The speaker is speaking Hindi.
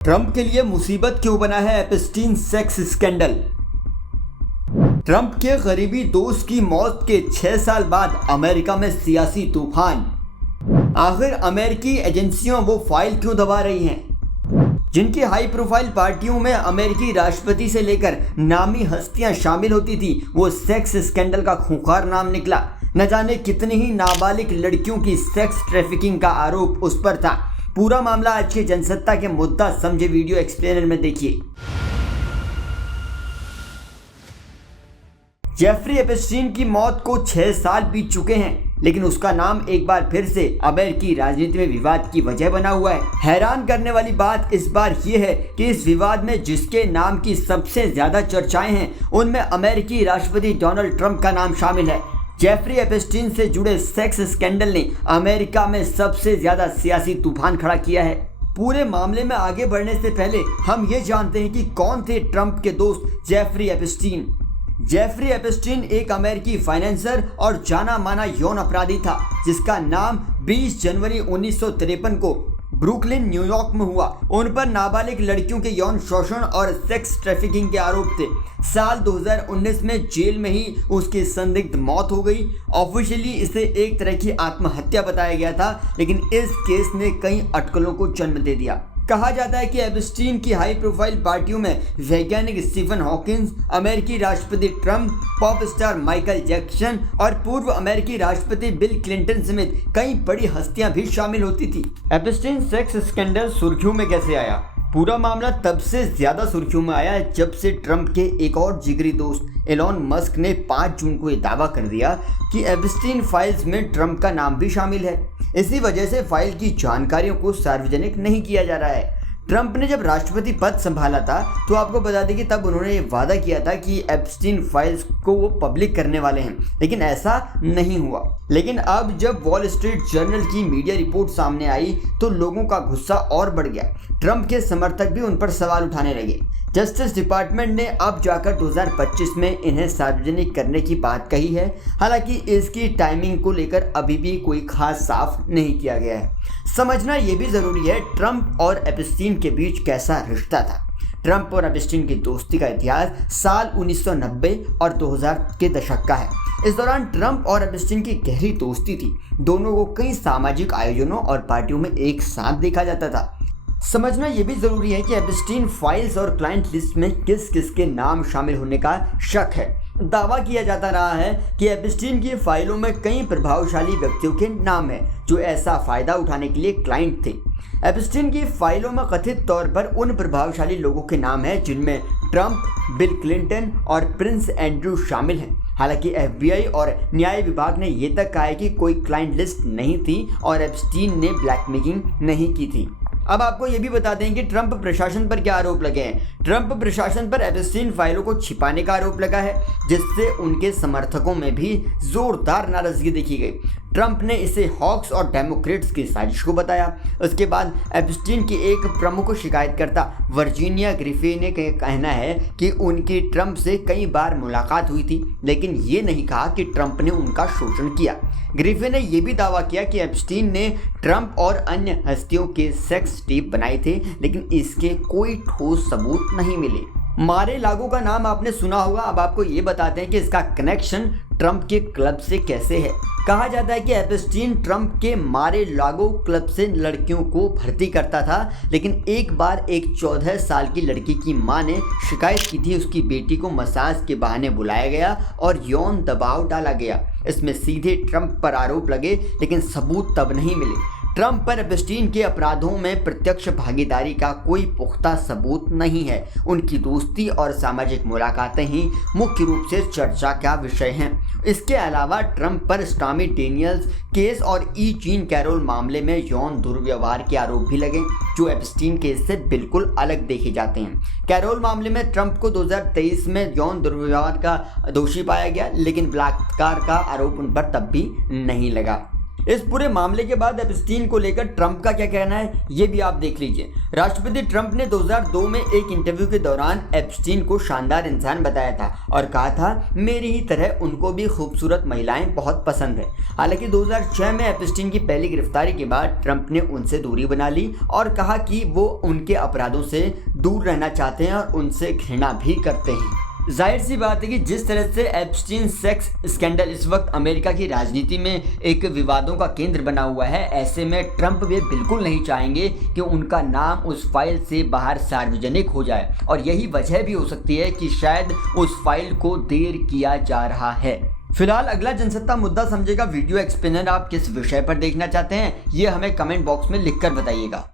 ट्रंप के लिए मुसीबत क्यों बना है एप्स्टीन सेक्स स्कैंडल। ट्रंप के करीबी दोस्त की मौत के 6 साल बाद अमेरिका में सियासी तूफान। आखिर अमेरिकी एजेंसियां वो फाइल क्यों दबा रही हैं जिनकी हाई प्रोफाइल पार्टियों में अमेरिकी राष्ट्रपति से लेकर नामी हस्तियां शामिल होती थी। वो सेक्स स्कैंडल का खूंखार नाम निकला। न जाने कितनी ही नाबालिग लड़कियों की सेक्स ट्रैफिकिंग का आरोप उस पर था। पूरा मामला आज के जनसत्ता के मुद्दा समझे वीडियो एक्सप्लेनर में देखिए। जेफरी एप्स्टीन की मौत को 6 साल बीत चुके हैं, लेकिन उसका नाम एक बार फिर से अमेरिकी राजनीति में विवाद की वजह बना हुआ है। हैरान करने वाली बात इस बार यह है कि इस विवाद में जिसके नाम की सबसे ज्यादा चर्चाएं हैं, उनमें अमेरिकी राष्ट्रपति डोनाल्ड ट्रंप का नाम शामिल है। जेफरी एप्स्टीन से जुड़े सेक्स स्कैंडल ने अमेरिका में सबसे ज्यादा सियासी तूफान खड़ा किया है। पूरे मामले में आगे बढ़ने से पहले हम ये जानते हैं कि कौन थे ट्रंप के दोस्त जेफरी एप्स्टीन। जेफरी एप्स्टीन एक अमेरिकी फाइनेंसर और जाना माना यौन अपराधी था, जिसका नाम 20 जनवरी 1953 को ब्रुकलिन न्यूयॉर्क में हुआ। उन पर नाबालिग लड़कियों के यौन शोषण और सेक्स ट्रैफिकिंग के आरोप थे। साल 2019 में जेल में ही उसकी संदिग्ध मौत हो गई। ऑफिशियली इसे एक तरह की आत्महत्या बताया गया था, लेकिन इस केस ने कई अटकलों को जन्म दे दिया। कहा जाता है कि एप्स्टीन की हाई प्रोफाइल पार्टियों में वैज्ञानिक स्टीफन हॉकिंस, अमेरिकी राष्ट्रपति Trump, pop star Michael Jackson और पूर्व अमेरिकी राष्ट्रपति बिल क्लिंटन समेत कई बड़ी हस्तियां भी शामिल होती थी। एप्स्टीन सेक्स स्कैंडल सुर्खियों में कैसे आया? पूरा मामला तब से ज्यादा सुर्खियों में आया जब से ट्रंप के एक और जिगरी दोस्त एलोन मस्क ने 5 जून को यह दावा कर दिया कि एप्स्टीन फाइल्स में ट्रंप का नाम भी शामिल है। इसी वजह से फाइल की जानकारियों को सार्वजनिक नहीं किया जा रहा है। ट्रंप ने जब राष्ट्रपति पद संभाला था तो आपको बता दें कि तब उन्होंने ये वादा किया था कि एप्स्टीन फाइल्स को वो पब्लिक करने वाले हैं, लेकिन ऐसा नहीं हुआ। लेकिन अब जब वॉल स्ट्रीट जर्नल की मीडिया रिपोर्ट सामने आई तो लोगों का गुस्सा और बढ़ गया। ट्रंप के समर्थक भी उन पर सवाल उठाने लगे। जस्टिस डिपार्टमेंट ने अब जाकर 2025 में इन्हें सार्वजनिक करने की बात कही है। हालांकि इसकी टाइमिंग को लेकर अभी भी कोई खास साफ नहीं किया गया है। समझना यह भी जरूरी है ट्रंप और एप्स्टीन के बीच कैसा रिश्ता था। ट्रंप और एप्स्टीन की दोस्ती का इतिहास साल 1990 और 2000 के दशक का है। इस दौरान ट्रंप और एप्स्टीन की गहरी दोस्ती थी। दोनों को कई सामाजिक आयोजनों और पार्टियों में एक साथ देखा जाता था। समझना यह भी जरूरी है कि एप्स्टीन फाइल्स और क्लाइंट लिस्ट में किस किस के नाम शामिल होने का शक है। दावा किया जाता रहा है कि एप्स्टीन की फाइलों में कई प्रभावशाली व्यक्तियों के नाम हैं जो ऐसा फायदा उठाने के लिए क्लाइंट थे। एप्स्टीन की फाइलों में कथित तौर पर उन प्रभावशाली लोगों के नाम हैं जिनमें ट्रंप, बिल क्लिंटन और प्रिंस एंड्रू शामिल हैं। हालांकि FBI और न्याय विभाग ने ये तक कहा है कि कोई क्लाइंट लिस्ट नहीं थी और एप्स्टीन ने ब्लैकमेलिंग नहीं की थी। अब आपको ये भी बता दें कि ट्रंप प्रशासन पर क्या आरोप लगे हैं। ट्रंप प्रशासन पर एप्स्टीन फाइलों को छिपाने का आरोप लगा है, जिससे उनके समर्थकों में भी जोरदार नाराजगी देखी गई। ट्रंप ने इसे हॉक्स और डेमोक्रेट्स की साजिश को बताया। उसके बाद एप्स्टीन की एक प्रमुख शिकायतकर्ता वर्जीनिया ग्रिफे ने कहना है कि उनकी ट्रंप से कई बार मुलाकात हुई थी, लेकिन ये नहीं कहा कि ट्रंप ने उनका शोषण किया। ग्रिफे ने यह भी दावा किया कि एप्स्टीन ने ट्रंप और अन्य हस्तियों के सेक्स टेप बनाए थे, लेकिन इसके कोई ठोस सबूत नहीं मिले। मारे लागो का नाम आपने सुना होगा। अब आपको ये बताते हैं कि इसका कनेक्शन ट्रंप के क्लब से कैसे है। कहा जाता है कि एप्स्टीन ट्रंप के मारे लागो क्लब से लड़कियों को भर्ती करता था, लेकिन एक बार एक 14 साल की लड़की की मां ने शिकायत की थी। उसकी बेटी को मसाज के बहाने बुलाया गया और यौन दबाव डाला गया। इसमें सीधे ट्रंप पर आरोप लगे, लेकिन सबूत तब नहीं मिले। ट्रंप पर एप्स्टीन के अपराधों में प्रत्यक्ष भागीदारी का कोई पुख्ता सबूत नहीं है। उनकी दोस्ती और सामाजिक मुलाकातें ही मुख्य रूप से चर्चा का विषय हैं। इसके अलावा ट्रंप पर स्टॉर्मी डेनियल्स केस और जीन कैरोल मामले में यौन दुर्व्यवहार के आरोप भी लगे, जो एप्स्टीन केस से बिल्कुल अलग देखे जाते हैं। कैरोल मामले में ट्रंप को 2023 में यौन दुर्व्यवहार का दोषी पाया गया, लेकिन बलात्कार का आरोप उन पर तब भी नहीं लगा। इस पूरे मामले के बाद एप्स्टीन को लेकर ट्रंप का क्या कहना है ये भी आप देख लीजिए। राष्ट्रपति ट्रंप ने 2002 में एक इंटरव्यू के दौरान एप्स्टीन को शानदार इंसान बताया था और कहा था मेरी ही तरह उनको भी खूबसूरत महिलाएं बहुत पसंद है। हालांकि 2006 में एप्स्टीन की पहली गिरफ्तारी के बाद ट्रंप ने उनसे दूरी बना ली और कहा कि वो उनके अपराधों से दूर रहना चाहते हैं और उनसे घृणा भी करते हैं। जाहिर सी बात है कि जिस तरह से एप्स्टीन सेक्स स्कैंडल इस वक्त अमेरिका की राजनीति में एक विवादों का केंद्र बना हुआ है, ऐसे में ट्रंप भी बिल्कुल नहीं चाहेंगे कि उनका नाम उस फाइल से बाहर सार्वजनिक हो जाए और यही वजह भी हो सकती है कि शायद उस फाइल को देर किया जा रहा है। फिलहाल अगला जनसत्ता मुद्दा समझेगा वीडियो एक्सप्लेनर आप किस विषय पर देखना चाहते हैं ये हमें कमेंट बॉक्स में लिखकर बताइएगा।